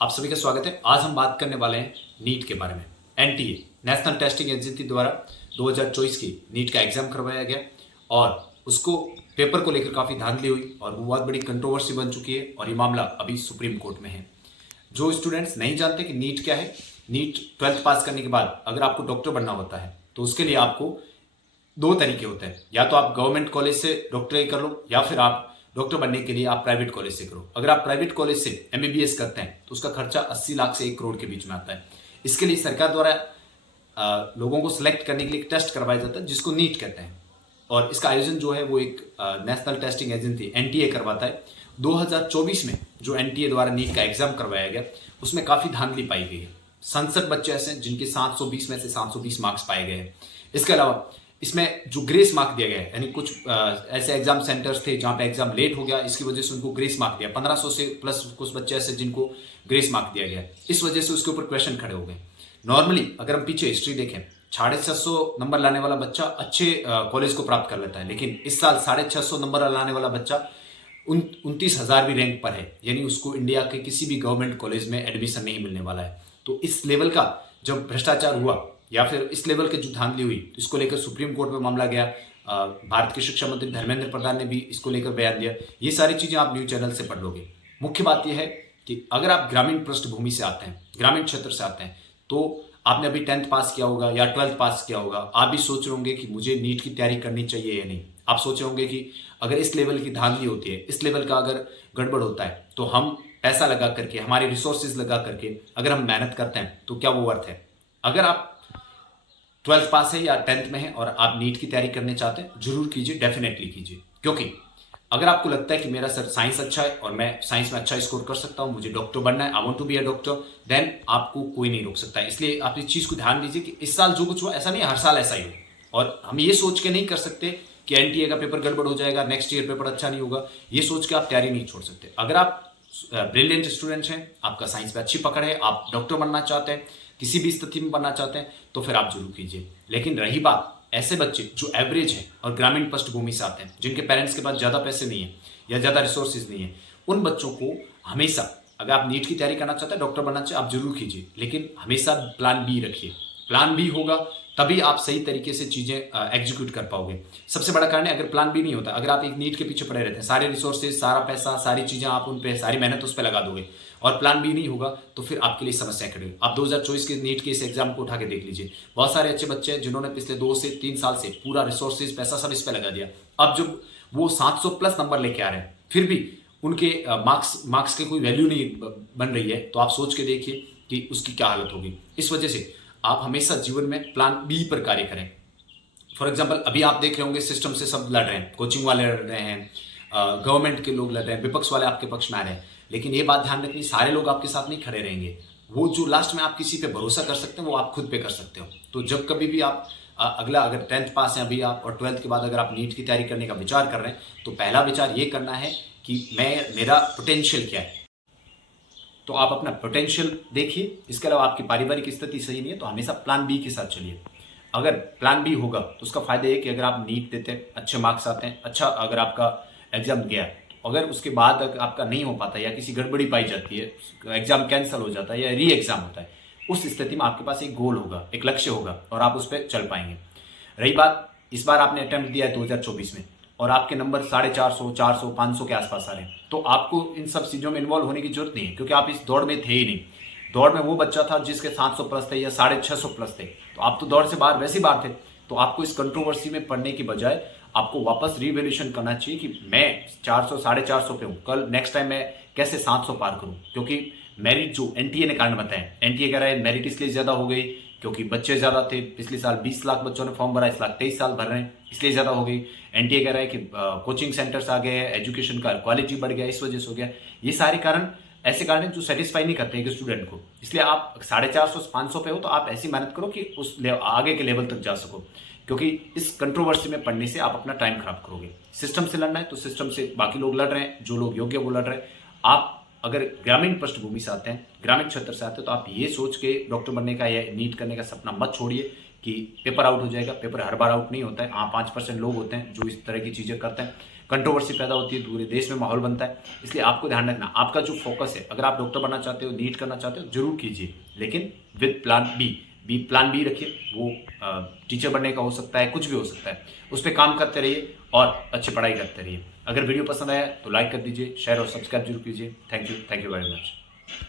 आप सभी का स्वागत है। आज हम बात करने वाले हैं नीट के बारे में। एनटीए नेशनल टेस्टिंग एजेंसी द्वारा 2024 की नीट का एग्जाम करवाया गया और उसको पेपर को लेकर काफ़ी धांधली हुई और वो बहुत बड़ी कंट्रोवर्सी बन चुकी है और ये मामला अभी सुप्रीम कोर्ट में है। जो स्टूडेंट्स नहीं जानते कि नीट क्या है, नीट 12th पास करने के बाद अगर आपको डॉक्टर बनना होता है तो उसके लिए आपको दो तरीके होते हैं। या तो आप गवर्नमेंट कॉलेज से डॉक्टरी कर लो या फिर आप डॉक्टर बनने के लिए आप प्राइवेट कॉलेज से करो। अगर आप प्राइवेट कॉलेज से एमबीबीएस करते हैं तो उसका खर्चा 80 लाख से 1 करोड़ के बीच में आता है। इसके लिए सरकार द्वारा लोगों को सिलेक्ट करने के लिए एक टेस्ट करवाया जाता है जिसको नीट कहते हैं और इसका आयोजन जो है वो एक नेशनल टेस्टिंग एजेंसी एनटीए करवाता है। 2024 में जो एनटीए द्वारा नीट का एग्जाम करवाया गया उसमें काफ़ी धांधली पाई गई है। 67 बच्चे ऐसे हैं जिनके 720 में से 720 मार्क्स पाए गए हैं। इसके अलावा इसमें जो ग्रेस मार्क दिया गया है, यानी कुछ ऐसे एग्जाम सेंटर्स थे जहां पे एग्जाम लेट हो गया, इसकी वजह से उनको ग्रेस मार्क दिया। 1500 से प्लस कुछ बच्चे ऐसे जिनको ग्रेस मार्क दिया गया, इस वजह से उसके ऊपर क्वेश्चन खड़े हो गए। नॉर्मली अगर हम पीछे हिस्ट्री देखें, 650 नंबर लाने वाला बच्चा अच्छे कॉलेज को प्राप्त कर लेता है, लेकिन इस साल 650 नंबर लाने वाला बच्चा 29,000 भी रैंक पर है, यानी उसको इंडिया के किसी भी गवर्नमेंट कॉलेज में एडमिशन नहीं मिलने वाला है। तो इस लेवल का जब भ्रष्टाचार हुआ या फिर इस लेवल की जो धांधली हुई, इसको लेकर सुप्रीम कोर्ट में मामला गया। भारत के शिक्षा मंत्री धर्मेंद्र प्रधान ने भी इसको लेकर बयान दिया। ये सारी चीजें आप न्यूज चैनल से पढ़ लोगे। मुख्य बात यह है कि अगर आप ग्रामीण पृष्ठभूमि से आते हैं, ग्रामीण क्षेत्र से आते हैं, तो आपने अभी 10th पास किया होगा या 12th पास किया होगा, आप भी सोच रहे होंगे कि मुझे नीट की तैयारी करनी चाहिए या नहीं। आप सोच रहे होंगे कि अगर इस लेवल की धांधली होती है, इस लेवल का अगर गड़बड़ होता है, तो हम पैसा लगा करके, हमारे रिसोर्सेज लगा करके अगर हम मेहनत करते हैं तो क्या वो वर्थ है। अगर आप 12th पास है या 10th में है और आप नीट की तैयारी करने चाहते हैं, जरूर कीजिए, डेफिनेटली कीजिए। क्योंकि अगर आपको लगता है कि मेरा सर साइंस अच्छा है और मैं साइंस में अच्छा स्कोर कर सकता हूं, मुझे डॉक्टर बनना है, I want to be a doctor, then आपको कोई नहीं रोक सकता है। इसलिए आप इस चीज को ध्यान दीजिए कि इस साल जो कुछ हुआ ऐसा नहीं हर साल ऐसा ही हो। और हम ये सोच के नहीं कर सकते कि एनटीए का पेपर गड़बड़ हो जाएगा, नेक्स्ट ईयर पेपर अच्छा नहीं होगा, ये सोच के आप तैयारी नहीं छोड़ सकते। अगर आप ब्रिलियंट स्टूडेंट्स हैं, आपका साइंस में अच्छी पकड़ है, आप डॉक्टर बनना चाहते हैं, किसी भी स्थिति में बनना चाहते हैं, तो फिर आप जरूर कीजिए। लेकिन रही बात ऐसे बच्चे जो एवरेज हैं और ग्रामीण पृष्ठभूमि से आते हैं, जिनके पेरेंट्स के पास ज़्यादा पैसे नहीं है या ज़्यादा रिसोर्सेज नहीं है, उन बच्चों को हमेशा, अगर आप नीट की तैयारी करना चाहते हैं, डॉक्टर बनना चाहते हैं, आप जरूर कीजिए, लेकिन हमेशा प्लान बी रखिए। प्लान बी होगा तभी आप सही तरीके से चीजें एग्जीक्यूट कर पाओगे। सबसे बड़ा कारण है अगर प्लान बी नहीं होता, अगर आप एक नीट के पीछे पड़े रहते हैं, सारे रिसोर्सेज, सारा पैसा, सारी चीजें आप उन पे, सारी मेहनत उस पर लगा दोगे और प्लान बी नहीं होगा, तो फिर आपके लिए समस्या खड़ी होगी। आप 2024 के नीट के इस एग्जाम को उठा के देख लीजिए। बहुत सारे अच्छे बच्चे हैं जिन्होंने पिछले 2 से 3 साल से पूरा रिसोर्सेज, पैसा सब इस पर लगा दिया। अब जब वो 700 प्लस नंबर लेके आ रहे हैं, फिर भी उनके मार्क्स की कोई वैल्यू नहीं बन रही है, तो आप सोच के देखिए कि उसकी क्या हालत होगी। इस वजह से आप हमेशा जीवन में प्लान बी पर कार्य करें। फॉर एग्जाम्पल अभी आप देख रहे होंगे सिस्टम से सब लड़ रहे हैं, कोचिंग वाले लड़ रहे हैं, गवर्नमेंट के लोग लड़ रहे हैं, विपक्ष वाले आपके पक्ष में आ रहे हैं, लेकिन ये बात ध्यान रखनी, सारे लोग आपके साथ नहीं खड़े रहेंगे। वो जो लास्ट में आप किसी पे भरोसा कर सकते हैं, वो आप खुद पे कर सकते हो। तो जब कभी भी आप अगला, अगर 10th पास हैं अभी आप और 12th के बाद अगर आप नीट की तैयारी करने का विचार कर रहे हैं, तो पहला विचार ये करना है कि मेरा पोटेंशियल क्या है। तो आप अपना पोटेंशियल देखिए। इसके अलावा आपकी पारिवारिक स्थिति सही नहीं है तो हमेशा प्लान बी के साथ चलिए। अगर प्लान बी होगा तो उसका फायदा ये कि अगर आप नीट देते हैं, अच्छे मार्क्स आते हैं, अच्छा अगर आपका एग्जाम गया, तो अगर उसके बाद अगर आपका नहीं हो पाता या किसी गड़बड़ी पाई जाती है, एग्जाम कैंसिल हो जाता है या री एग्जाम होता है, उस स्थिति में आपके पास एक गोल होगा, एक लक्ष्य होगा और आप उस पर चल पाएंगे। रही बात, इस बार आपने अटेम्प्ट दिया है 2024 में और आपके नंबर 450, 400, 500 के आसपास आ रहे हैं, तो आपको इन सब चीज़ों में इन्वॉल्व होने की जरूरत नहीं है, क्योंकि आप इस दौड़ में थे ही नहीं। दौड़ में वो बच्चा था जिसके 700 प्लस थे या 650 प्लस थे, तो आप तो दौड़ से बाहर, वैसे ही बाहर थे। तो आपको इस कंट्रोवर्सी में पढ़ने की बजाय आपको वापस रिवैल्यूएशन करना चाहिए कि मैं 400, 450 पे हूँ, कल नेक्स्ट टाइम मैं कैसे 700 पार करूँ। क्योंकि मेरिट जो एनटीए ने कारण बताया, एनटीए कह रहा है मेरिट इसलिए ज़्यादा हो गई क्योंकि बच्चे ज़्यादा थे। पिछले साल 20 लाख बच्चों ने फॉर्म भरा, इस लाख 23 साल भर रहे हैं, इसलिए ज़्यादा हो गई। एनटीए कह रहा है कि कोचिंग सेंटर्स आ गए, एजुकेशन का क्वालिटी बढ़ गया, इस वजह से हो गया। ये सारे कारण ऐसे कारण हैं जो सेटिस्फाई नहीं करते हैं स्टूडेंट को। इसलिए आप 450, 500 पे हो तो आप ऐसी मेहनत करो कि उस आगे के लेवल तक जा सको, क्योंकि इस कंट्रोवर्सी में पढ़ने से आप अपना टाइम खराब करोगे। सिस्टम से लड़ना है तो सिस्टम से बाकी लोग लड़ रहे हैं, जो लोग योग्य वो लड़ रहे हैं। आप अगर ग्रामीण पृष्ठभूमि से आते हैं, ग्रामीण क्षेत्र से आते हैं, तो आप ये सोच के डॉक्टर बनने का या नीट करने का सपना मत छोड़िए कि पेपर आउट हो जाएगा। पेपर हर बार आउट नहीं होता है। हाँ, 5% लोग होते हैं जो इस तरह की चीज़ें करते हैं। कंट्रोवर्सी पैदा होती है, पूरे देश में माहौल बनता है। इसलिए आपको ध्यान रखना, आपका जो फोकस है, अगर आप डॉक्टर बनना चाहते हो, नीट करना चाहते हो, जरूर कीजिए, लेकिन विद प्लान प्लान बी रखिए। वो टीचर बनने का हो सकता है, कुछ भी हो सकता है, उस पर काम करते रहिए और अच्छी पढ़ाई करते रहिए। अगर वीडियो पसंद आया तो लाइक कर दीजिए, शेयर और सब्सक्राइब जरूर कीजिए। Thank you very much.